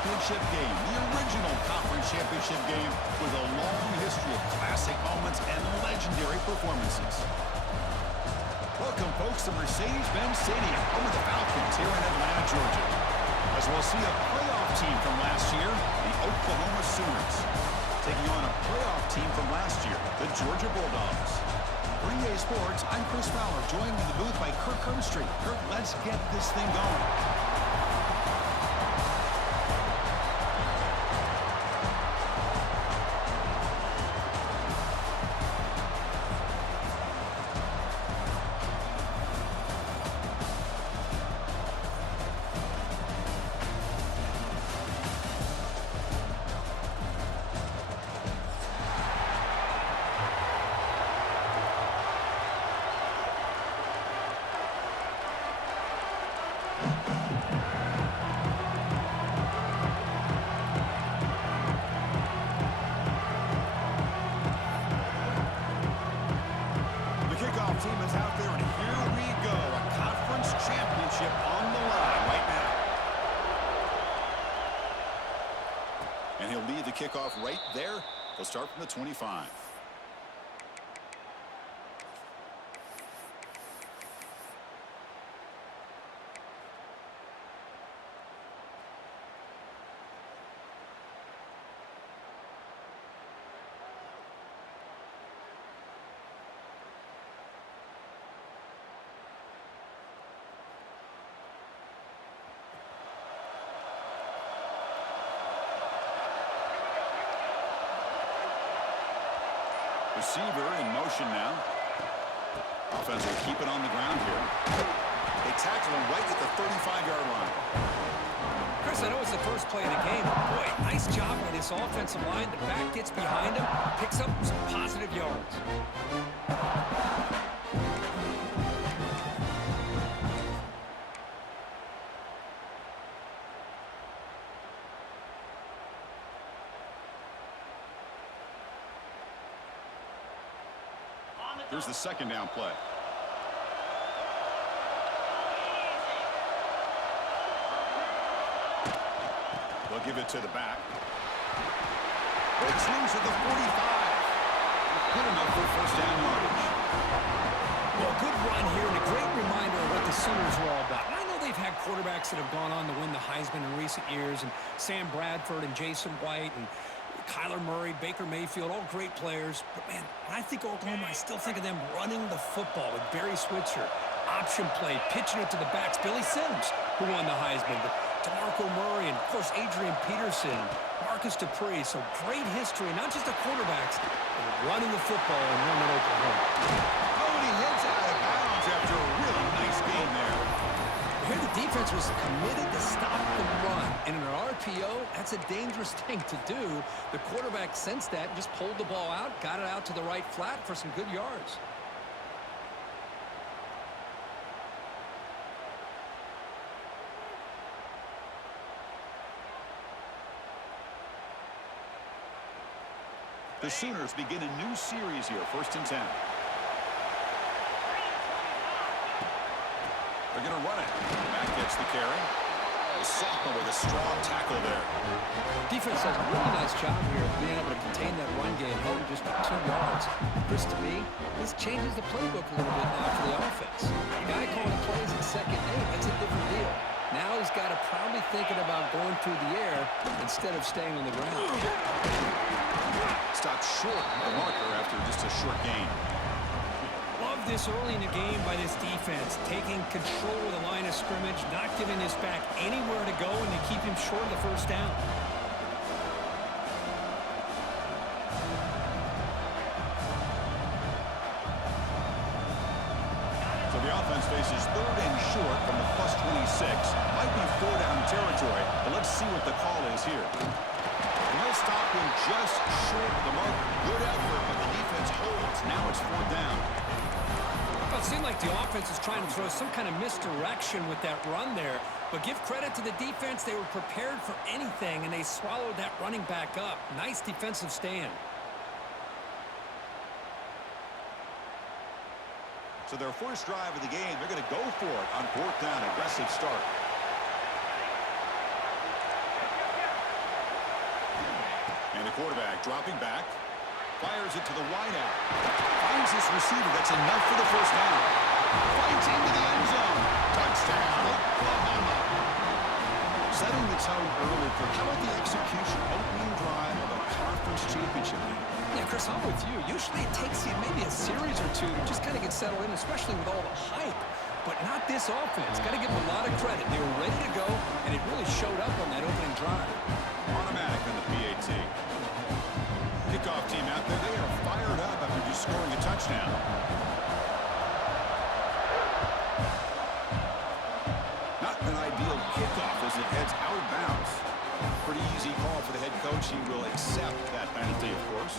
championship game, the original conference championship game with a long history of classic moments and legendary performances. Welcome, folks, to Mercedes-Benz Stadium, home of the Falcons here in Atlanta, Georgia. As we'll see a playoff team from last year, the Oklahoma Sooners, taking on a playoff team from last year, the Georgia Bulldogs. For EA Sports, I'm Chris Fowler, joined in the booth by Kirk Herbstreit. Kirk, let's get this thing going. Team is out there, and here we go. A conference championship on the line right now. And he'll lead the kickoff right there. They'll start from the 25. Receiver in motion now. Offense will keep it on the ground here. They tackle him right at the 35-yard line. Chris, I know it's the first play of the game, but boy, nice job by this offensive line. The back gets behind him, picks up some positive yards. Here's the second down play. They'll give it to the back. Breaks loose at the 45. Good enough for first down yardage. Well, good run here and a great reminder of what the Sooners are all about. And I know they've had quarterbacks that have gone on to win the Heisman in recent years, and Sam Bradford and Jason White and Kyler Murray, Baker Mayfield, all great players. But, man, when I think Oklahoma, I still think of them running the football with Barry Switzer. Option play, pitching it to the backs. Billy Sims, who won the Heisman. But DeMarco Murray and, of course, Adrian Peterson, Marcus Dupree. So great history, not just the quarterbacks, but running the football and running Oklahoma. Oh, and he heads out of bounds after a really nice game there. Here the defense was committed to stop the run. And in an RPO, that's a dangerous thing to do. The quarterback sensed that and just pulled the ball out, got it out to the right flat for some good yards. The Sooners begin a new series here, 1st and 10. They're going to run it. Back gets the carry. The sophomore with a strong tackle there. Defense does a really nice job here of being able to contain that run game, held just 2 yards. Chris, to me, this changes the playbook a little bit now for the offense. The guy calling plays at 2nd and 8, that's a different deal. Now he's got to probably thinking about going through the air instead of staying on the ground. Stopped short of the marker after just a short gain. Love this early in the game by this defense, taking control of the line of scrimmage, not giving this back anywhere to go, and they keep him short of the first down. So the offense faces 3rd and short from the +26. Might be 4-down territory, but let's see what the call is here. And they'll stop him just short of the marker. Good effort, but the defense holds. Now it's 4th down. Well, it seemed like the offense is trying to throw some kind of misdirection with that run there. But give credit to the defense. They were prepared for anything, and they swallowed that running back up. Nice defensive stand. So their first drive of the game, they're going to go for it on 4th down. Aggressive start. And the quarterback dropping back. Fires it to the wideout. Finds this receiver. That's enough for the first down. Fights into the end zone. Touchdown, Oklahoma. Setting the tone early for how about the execution opening drive of a conference championship game? Yeah, Chris, I'm with you. Usually it takes you maybe a series or two to just kind of get settled in, especially with all the hype. But not this offense. Got to give them a lot of credit. They were ready to go, and it really showed up on that opening drive. Automatic on the PAT. Kickoff team out there. They are fired up after just scoring a touchdown. Not an ideal kickoff as it heads out of bounds. Pretty easy call for the head coach. He will accept that penalty, of course.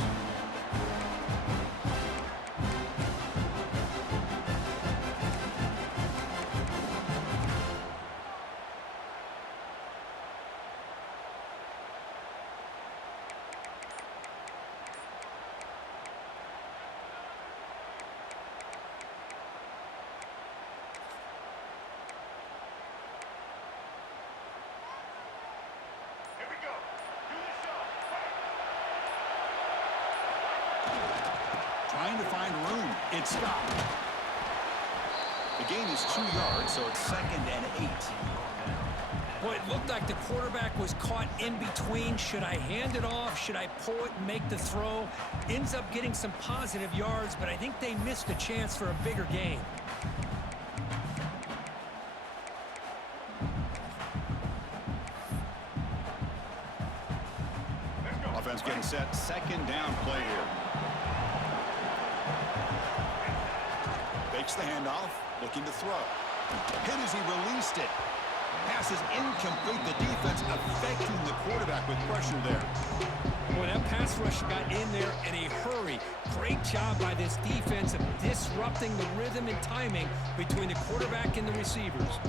Trying to find room. It's stopped. The gain is 2 yards, so it's 2nd and 8. Boy, it looked like the quarterback was caught in between. Should I hand it off? Should I pull it and make the throw? Ends up getting some positive yards, but I think they missed a chance for a bigger gain. Offense getting set. 2nd down play here. Fakes the handoff, looking to throw. Hit as he released it. Pass is incomplete. The defense affecting the quarterback with pressure there. Boy, that pass rush got in there in a hurry. Great job by this defense of disrupting the rhythm and timing between the quarterback and the receivers.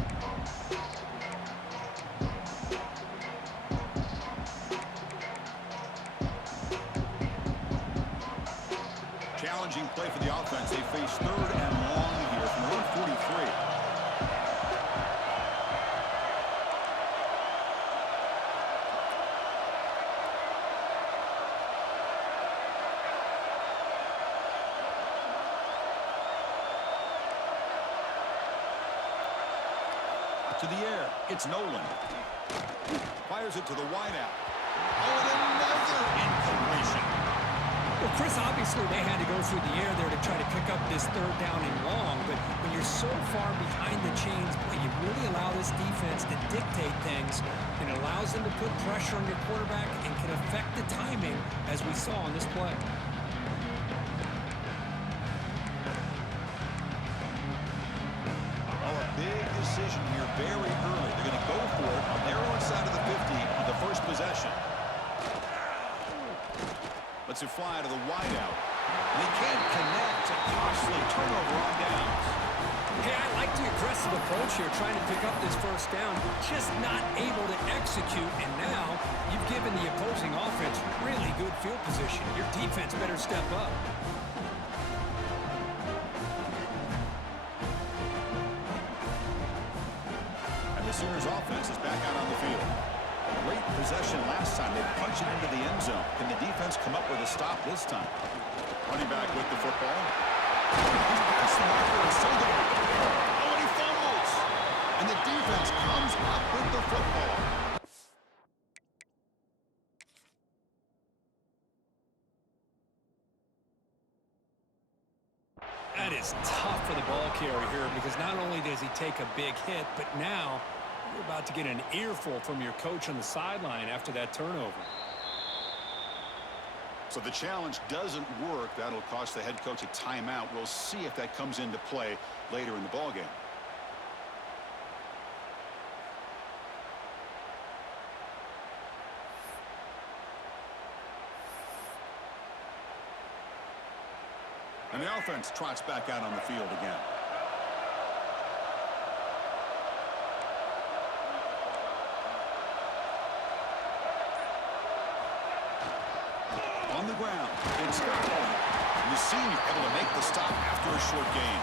Challenging play for the offense. They face 3rd and long here from around 43. To the air. It's Nolan. Fires it to the wideout. Oh, and another incompletion. Well, Chris, obviously they had to go through the air there to try to pick up this 3rd down and long, but when you're so far behind the chains, boy, you really allow this defense to dictate things, and it allows them to put pressure on your quarterback and can affect the timing, as we saw on this play. Oh, a big decision here very early. They're going to go for it on their own side of the 50 on the first possession. Lets it fly to the wideout. And he can't connect. A costly turnover on downs. Hey, I like the aggressive approach here, trying to pick up this first down, just not able to execute, and now you've given the opposing offense really good field position. Your defense better step up. And the Sooners offense is back out on the field. Great possession last time. They punched it into the end zone. Can the defense come up with a stop this time? Running back with the football. He's past the marker and still going. Oh, and he fumbles. And the defense comes up with the football. That is tough for the ball carrier here because not only does he take a big hit, but now you're about to get an earful from your coach on the sideline after that turnover. So the challenge doesn't work. That'll cost the head coach a timeout. We'll see if that comes into play later in the ballgame. And the offense trots back out on the field again. on the ground. It's gone. The senior able to make the stop after a short gain.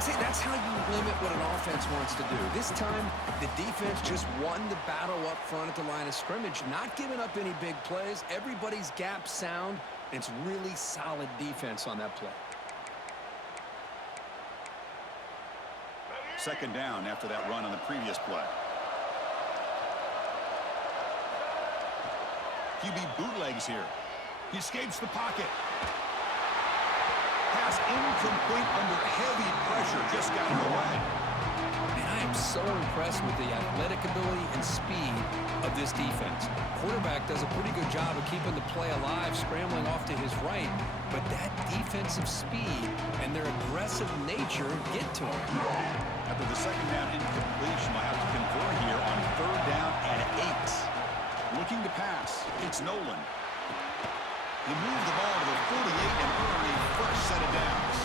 See, that's how you limit what an offense wants to do. This time, the defense just won the battle up front at the line of scrimmage, not giving up any big plays. Everybody's gap sound. It's really solid defense on that play. Second down after that run on the previous play. QB bootlegs here. He escapes the pocket. Pass incomplete under heavy pressure. Just got in the way. And I am so impressed with the athletic ability and speed of this defense. Quarterback does a pretty good job of keeping the play alive, scrambling off to his right. But that defensive speed and their aggressive nature get to him. After the second down incompletion, will have to convert here on third down and 8. Looking to pass. It's Nolan. He moved the ball to the 48 and earned a fresh set of downs.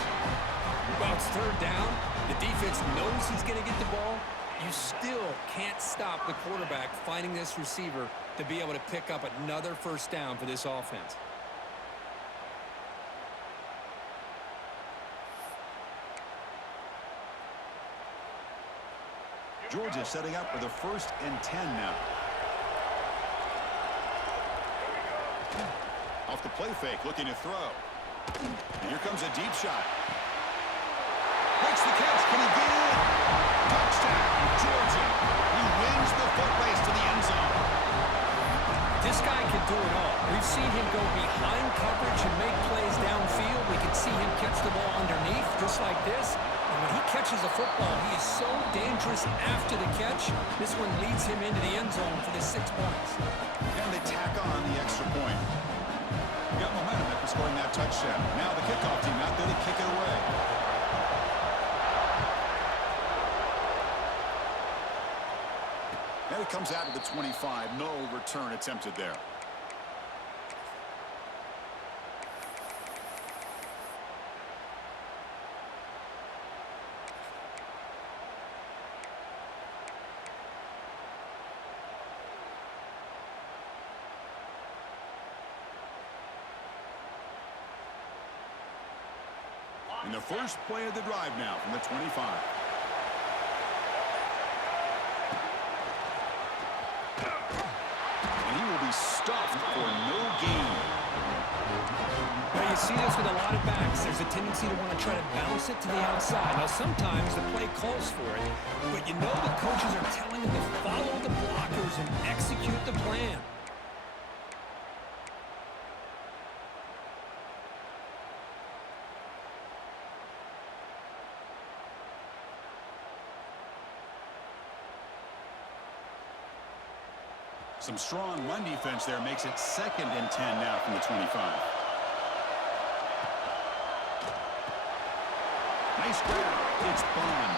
Well, it's third down. The defense knows he's going to get the ball. You still can't stop the quarterback finding this receiver to be able to pick up another first down for this offense. Georgia setting up for the 1st and 10 now. Off the play fake, looking to throw. And here comes a deep shot. Makes the catch. Can he get in? Touchdown, Georgia. He wins the foot race to the end zone. This guy can do it all. We've seen him go behind coverage and make plays downfield. We can see him catch the ball underneath, just like this. And when he catches a football, he is so dangerous after the catch. This one leads him into the end zone for the 6 points. And they tack on the extra point. Got momentum after scoring that touchdown. Now the kickoff team out there to kick it away. And it comes out to the 25. No return attempted there. In the first play of the drive now from the 25. And he will be stuffed for no gain. Well, you see this with a lot of backs. There's a tendency to want to try to bounce it to the outside. Now, sometimes the play calls for it, but you know the coaches are telling them to follow the blockers and execute the plan. Some strong run defense there makes it 2nd and 10 now from the 25. Nice grab. It's Bond.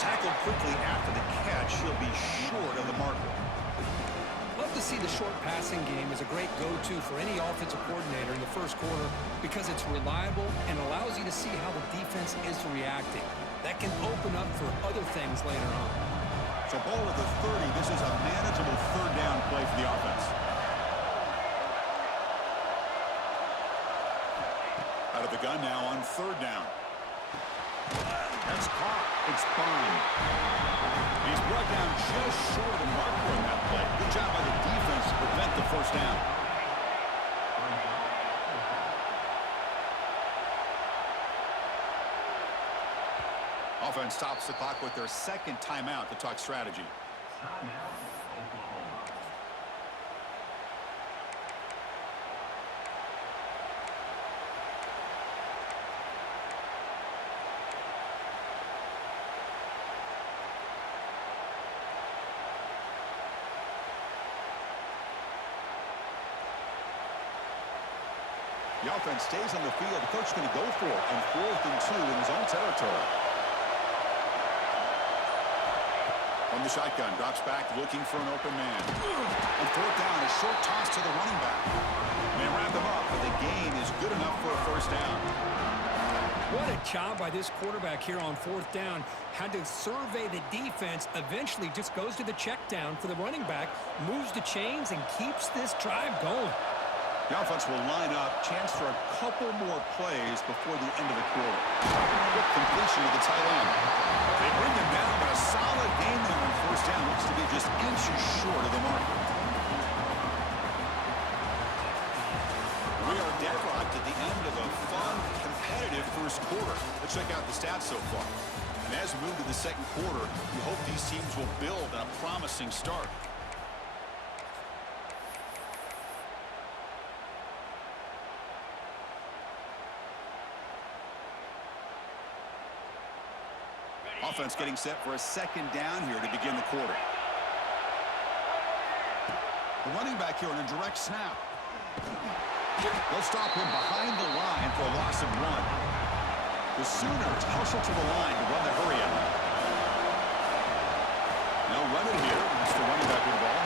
Tackled quickly after the catch. He'll be short of the marker. Love to see the short passing game as a great go-to for any offensive coordinator in the first quarter because it's reliable and allows you to see how the defense is reacting. That can open up for other things later on. So ball at the 30. This is a manageable third down play for the offense. Out of the gun now on third down. That's caught. It's Bond. He's brought down just short of the marker on that play. Good job by the defense to prevent the first down. Offense stops the clock with their 2nd timeout to talk strategy. The offense stays on the field. The coach is going to go for it on 4th and 2 in his own territory. From the shotgun, drops back, looking for an open man. On 4th down, a short toss to the running back. They wrap him up, but the gain is good enough for a first down. What a job by this quarterback here on 4th down. Had to survey the defense, eventually just goes to the check down for the running back, moves the chains, and keeps this drive going. The offense will line up. Chance for a couple more plays before the end of the quarter. Quick completion to the tight end. They bring him down, but a solid game there on first down. Looks to be just inches short of the mark. We are deadlocked at the end of a fun, competitive first quarter. Let's check out the stats so far. And as we move to the second quarter, we hope these teams will build on a promising start. Offense getting set for a second down here to begin the quarter. The running back here on a direct snap. They'll stop him behind the line for a loss of 1. The Sooners hustle to the line to run the hurry out. Now run it here. That's the running back with the ball.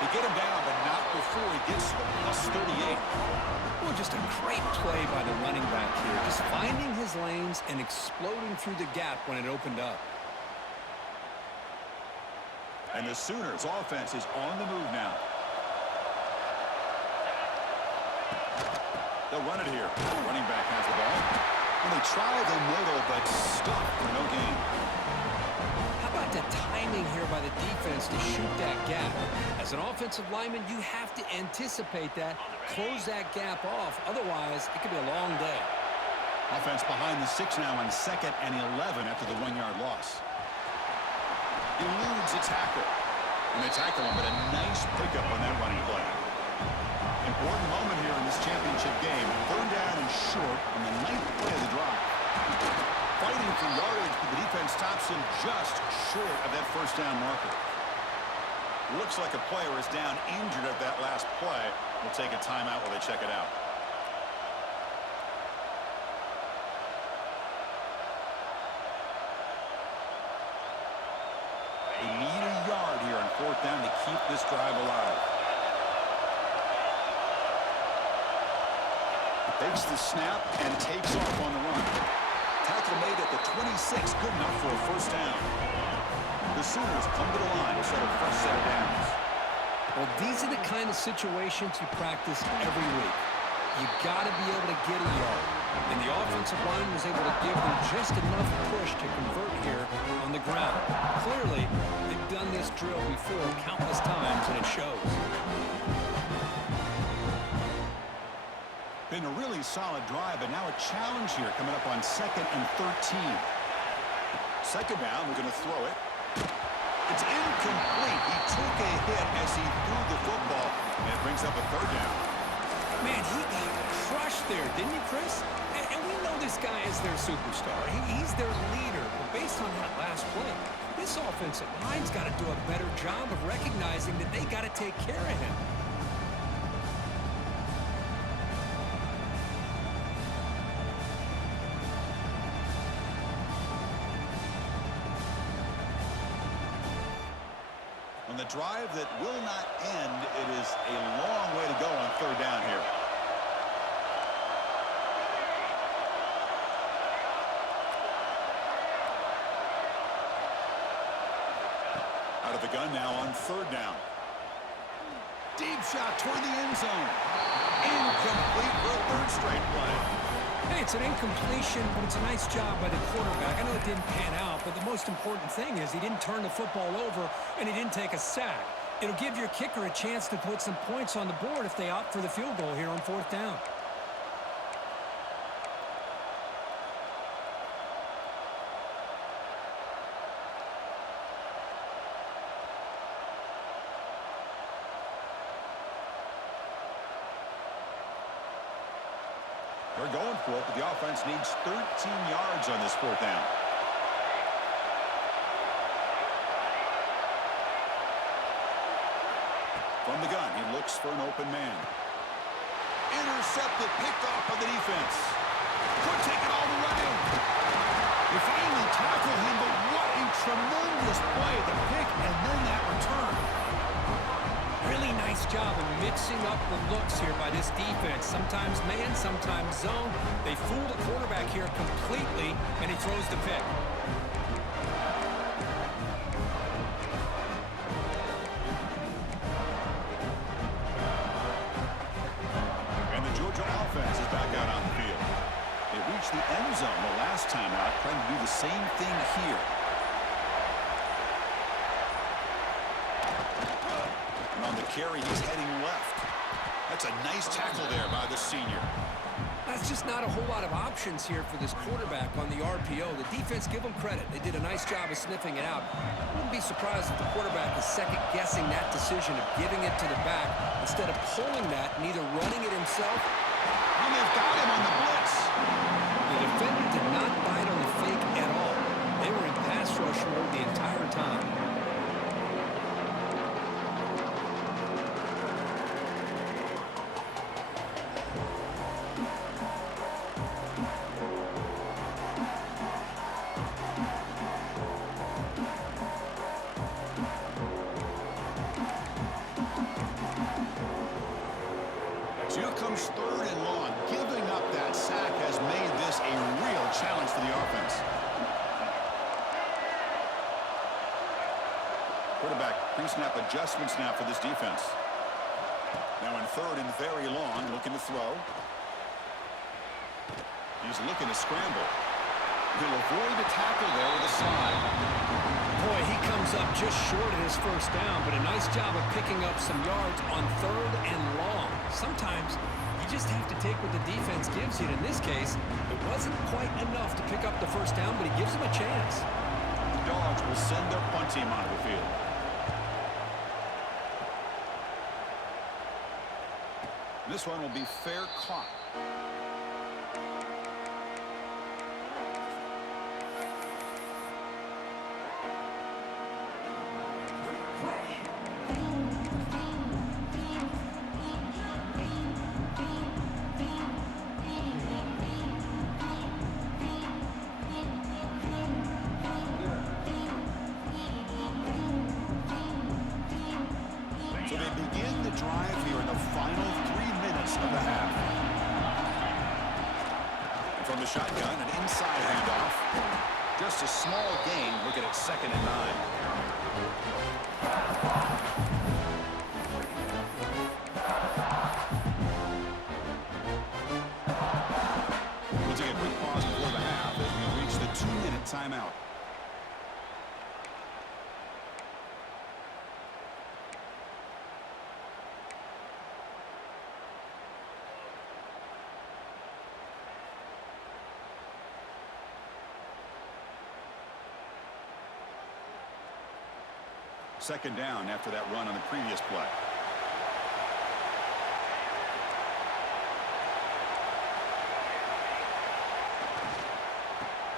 They get him down, but not before he gets to the +38. Well, just a great play by the running back here. Just finding his lanes and exploding through the gap when it opened up. And the Sooners offense is on the move now. They'll run it here. The running back has the ball. And they try the middle, but stuck for no gain. How about the timing here by the defense to shoot that gap? As an offensive lineman, you have to anticipate that, close that gap off. Otherwise, it could be a long day. Offense behind the 6 now on 2nd and 11 after the 1-yard loss. Eludes a tackle. And they tackle him, but a nice pickup on that running play. Important moment here in this championship game. 3rd down and short on the 9th play of the drive. Fighting for yardage, but the defense stops him just short of that first down marker. Looks like a player is down injured at that last play. We'll take a timeout while they check it out. They need a yard here on 4th down to keep this drive alive. Takes the snap and takes off on the run. Tackle made at the 26, good enough for a first down. The Sooners come to the line to set a fresh set of downs. Well, these are the kind of situations you practice every week. You got to be able to get a yard. And the offensive line was able to give them just enough push to convert here on the ground. Clearly, they've done this drill before countless times, and it shows. Been a really solid drive, but now a challenge here coming up on 2nd and 13. 2nd down, we're going to throw it. It's incomplete. He took a hit as he threw the football, and it brings up a 3rd down. Man, he got crushed there, didn't he, Chris? And we know this guy is their superstar. He's their leader. But based on that last play, this offensive line's got to do a better job of recognizing that they got to take care of him. On the drive that will not end, it is a long way to go on 3rd down here. Out of the gun now on 3rd down. Deep shot toward the end zone. Incomplete for a 3rd straight play. Hey, it's an incompletion, but it's a nice job by the quarterback. I know it didn't pan out, but the most important thing is he didn't turn the football over and he didn't take a sack. It'll give your kicker a chance to put some points on the board if they opt for the field goal here on 4th down. They're going for it, but the offense needs 13 yards on this 4th down. From the gun, he looks for an open man. Intercepted, picked off by the defense. Could take it all the way. They finally tackle him, but what a tremendous play. The pick and then that return. Really nice job of mixing up the looks here by this defense. Sometimes man, sometimes zone. They fool the quarterback here completely, and he throws the pick. reached the end zone the last time out, trying to do the same thing here. And on the carry, he's heading left. That's a nice tackle there by the senior. That's just not a whole lot of options here for this quarterback on the RPO. The defense, give them credit. They did a nice job of sniffing it out. Wouldn't be surprised if the quarterback is second-guessing that decision of giving it to the back instead of pulling that and either running it himself. And they've got him on the blitz. The defender did not bite on the fake at all. They were in pass rush mode the entire time. Here comes third and long. Giving up that sack has made this a real challenge for the offense. Quarterback pre-snap adjustments now for this defense. Now in third and very long, looking to throw. He's looking to scramble. He'll avoid the tackle there with a slide. Boy, he comes up just short of his first down, but a nice job of picking up some yards on third and long. Sometimes you just have to take what the defense gives you. In this case, it wasn't quite enough to pick up the first down, but he gives them a chance. The Dogs will send their punt team onto the field. This one will be fair caught. So they begin the drive here in the final 3 minutes of the half. And from the shotgun, an inside handoff. Just a small gain. Look at it, 2nd and 9. We'll take a quick pause before the half as we reach the 2-minute timeout. Second down after that run on the previous play.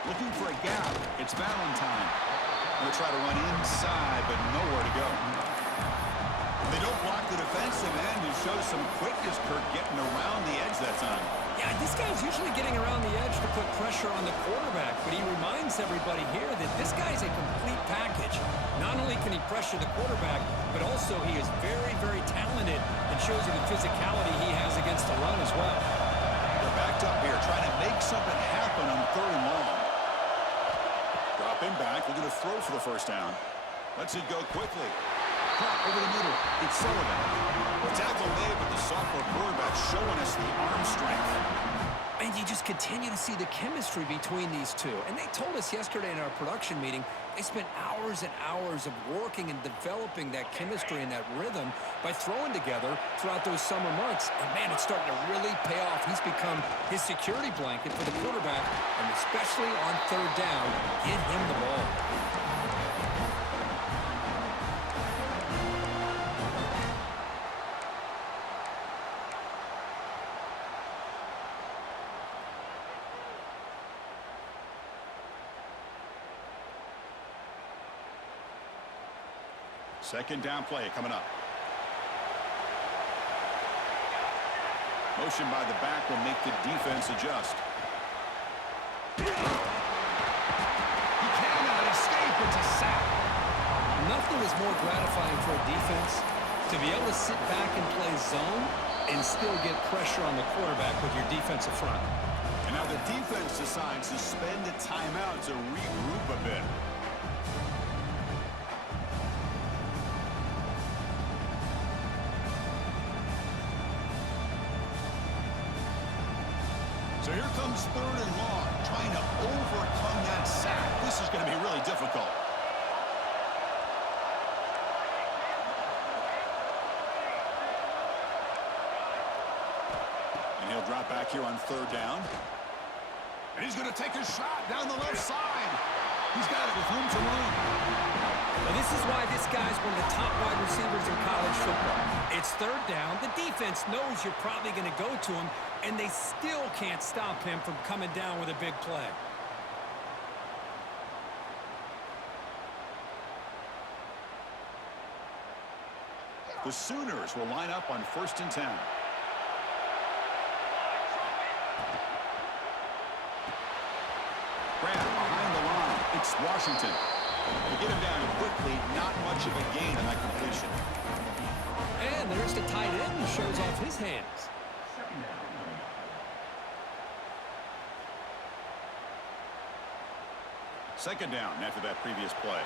Looking for a gap. It's Valentine. They'll try to run inside, but nowhere to go. They don't block the defensive end, who shows some quickness, Kirk, getting around the edge that time. Yeah, this guy's usually getting around the edge to put pressure on the quarterback, but he reminds everybody here that this guy's a complete package. Not only can he pressure the quarterback, but also he is very, very talented and shows you the physicality he has against the run as well. They're backed up here, trying to make something happen on 3rd and long. Dropping back, looking to throw for the first down. Lets it go quickly. Caught over the middle. It's Sullivan. The tackle made, but the sophomore quarterback showing us the arm strength. And you just continue to see the chemistry between these two. And they told us yesterday in our production meeting, they spent hours and hours of working and developing that chemistry and that rhythm by throwing together throughout those summer months. And man, it's starting to really pay off. He's become his security blanket for the quarterback, and especially on 3rd down, get him the ball. Second down play coming up. Motion by the back will make the defense adjust. He cannot escape. It's a sack. Nothing is more gratifying for a defense to be able to sit back and play zone and still get pressure on the quarterback with your defensive front. And now the defense decides to spend a timeout to regroup a bit. So here comes 3rd and long, trying to overcome that sack. This is going to be really difficult. And he'll drop back here on 3rd down. And he's going to take a shot down the left side. He's got it with room to run. Well, this is why this guy's one of the top wide receivers in college football. It's 3rd down. The defense knows you're probably going to go to him, and they still can't stop him from coming down with a big play. The Sooners will line up on 1st and 10. Grab behind the line. It's Washington. To get him down quickly, not much of a gain on that completion. And there's the tight end who shows off his hands. Second down after that previous play.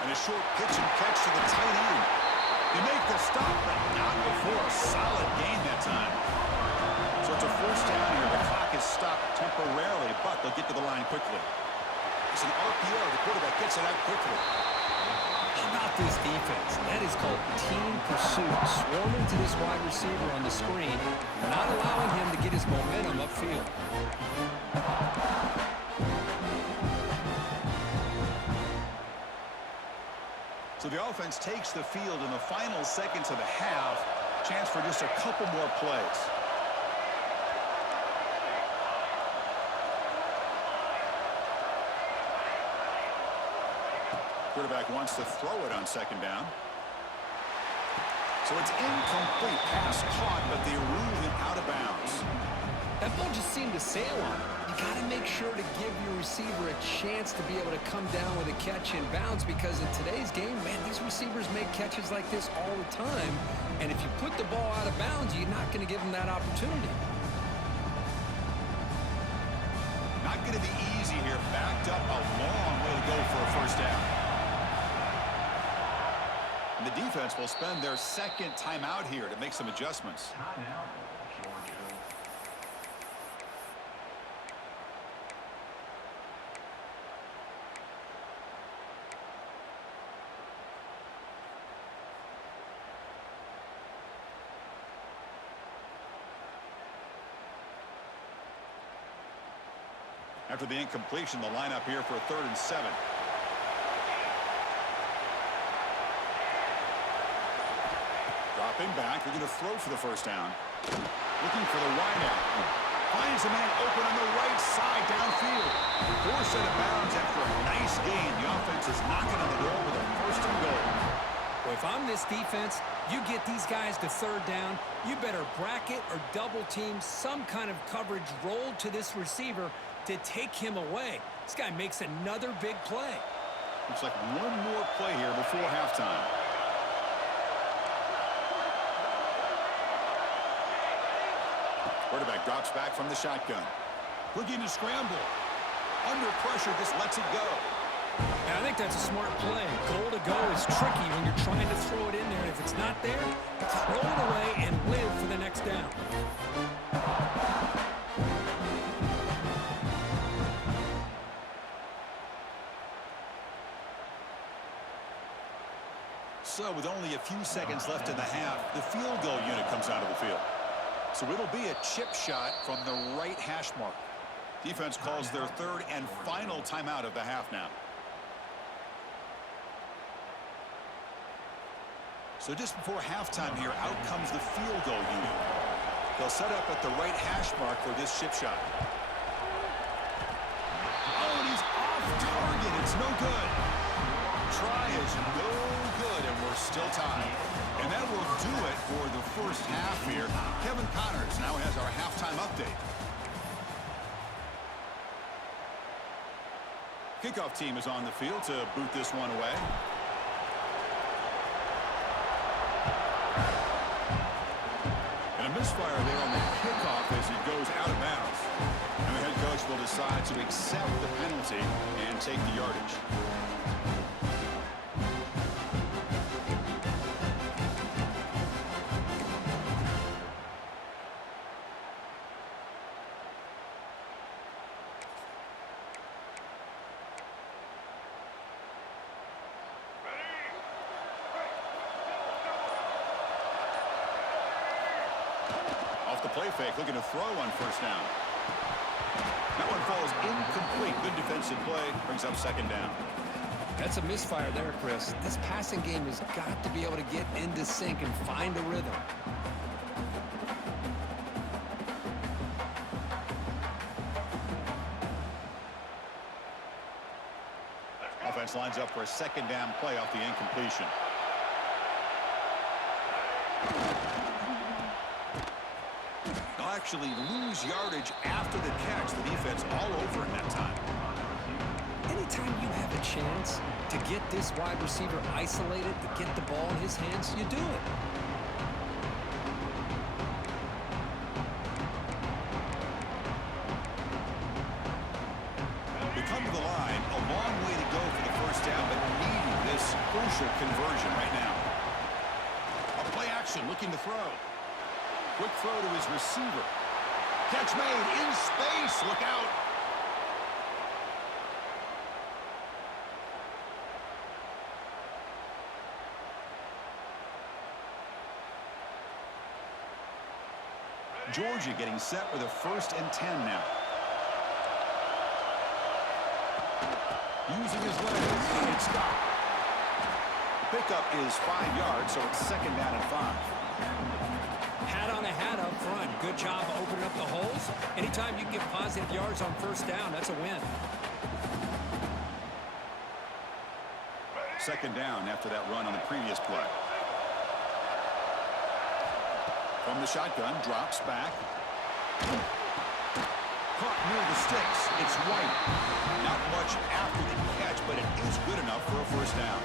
And a short pitch and catch to the tight end. They make the stop, but not before a solid gain that time. So it's a 1st down here. The clock is stopped temporarily, but they'll get to the line quickly. It's an RPO. The quarterback gets it out quickly. How about this defense? That is called team pursuit. Swarming to this wide receiver on the screen, not allowing him to get his momentum upfield. So the offense takes the field in the final seconds of the half. Chance for just a couple more plays. Quarterback wants to throw it on 2nd down. So it's incomplete. Pass caught, but they ruled it out of bounds. That ball just seemed to sail on him. You got to make sure to give your receiver a chance to be able to come down with a catch in bounds, because in today's game, man, these receivers make catches like this all the time. And if you put the ball out of bounds, you're not going to give them that opportunity. Not going to be easy here. Backed up a long way to go for a 1st down. And the defense will spend their 2nd timeout here to make some adjustments. After the incompletion, the lineup here for a 3rd and 7. Dropping back. They're going to throw for the 1st down. Looking for the wideout. Finds a man open on the right side downfield. Forced out of bounds after a nice gain. The offense is knocking on the door with a 1st and goal. Well, if I'm this defense, you get these guys to 3rd down, you better bracket or double team some kind of coverage rolled to this receiver to take him away. This guy makes another big play. Looks like one more play here before halftime. Quarterback drops back from the shotgun. Looking to scramble. Under pressure, just lets it go. And I think that's a smart play. Goal to go is tricky when you're trying to throw it in there. If it's not there, throw it away and live for the next down. So with only a few seconds left in the half, the field goal unit comes out of the field. So it'll be a chip shot from the right hash mark. Defense calls their 3rd and final timeout of the half now. So just before halftime here, out comes the field goal unit. They'll set up at the right hash mark for this chip shot. Oh, and he's off target. It's no good. Try is no good, and we're still tied. And that will do it for the 1st half here. Kevin Connors now has our halftime update. Kickoff team is on the field to boot this one away. And a misfire there on the kickoff as it goes out of bounds. And the head coach will decide to accept the penalty and take the yardage. play fake, looking to throw on first down. That one falls incomplete. Good defensive play. Brings up second down. That's a misfire there, Chris. This passing game has got to be able to get into sync and find a rhythm. Offense lines up for a second down play off the incompletion. They'll actually lose yardage after the catch. The defense all over in that time. Anytime you have a chance to get this wide receiver isolated, to get the ball in his hands, you do it. We come to the line, a long way to go for the first down, but needing this crucial conversion right now. A play action, looking to throw. Quick throw to his receiver. Catch made in space. Look out. Georgia getting set with a 1st and 10 now. Using his legs, and it's stopped. Pickup is 5 yards, so it's second down and 5. Hat on a hat up front. Good job opening up the holes. Anytime you get positive yards on first down, that's a win. Second down after that run on the previous play. From the shotgun, drops back. Caught near the sticks. It's White. Not much after the catch, but it is good enough for a first down.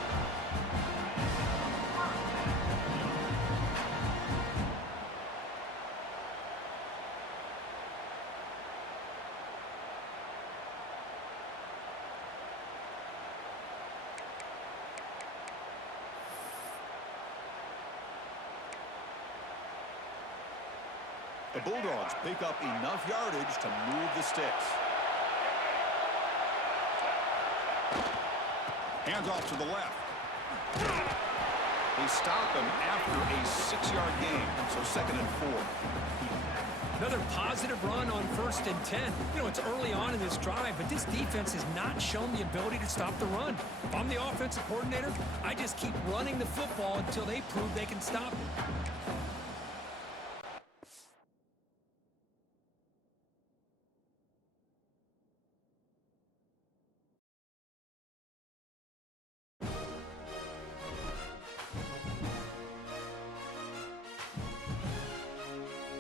The Bulldogs pick up enough yardage to move the sticks. Hands off to the left. They stop him after a 6-yard gain, so second and 4. Another positive run on 1st and 10. You know, it's early on in this drive, but this defense has not shown the ability to stop the run. If I'm the offensive coordinator, I just keep running the football until they prove they can stop it.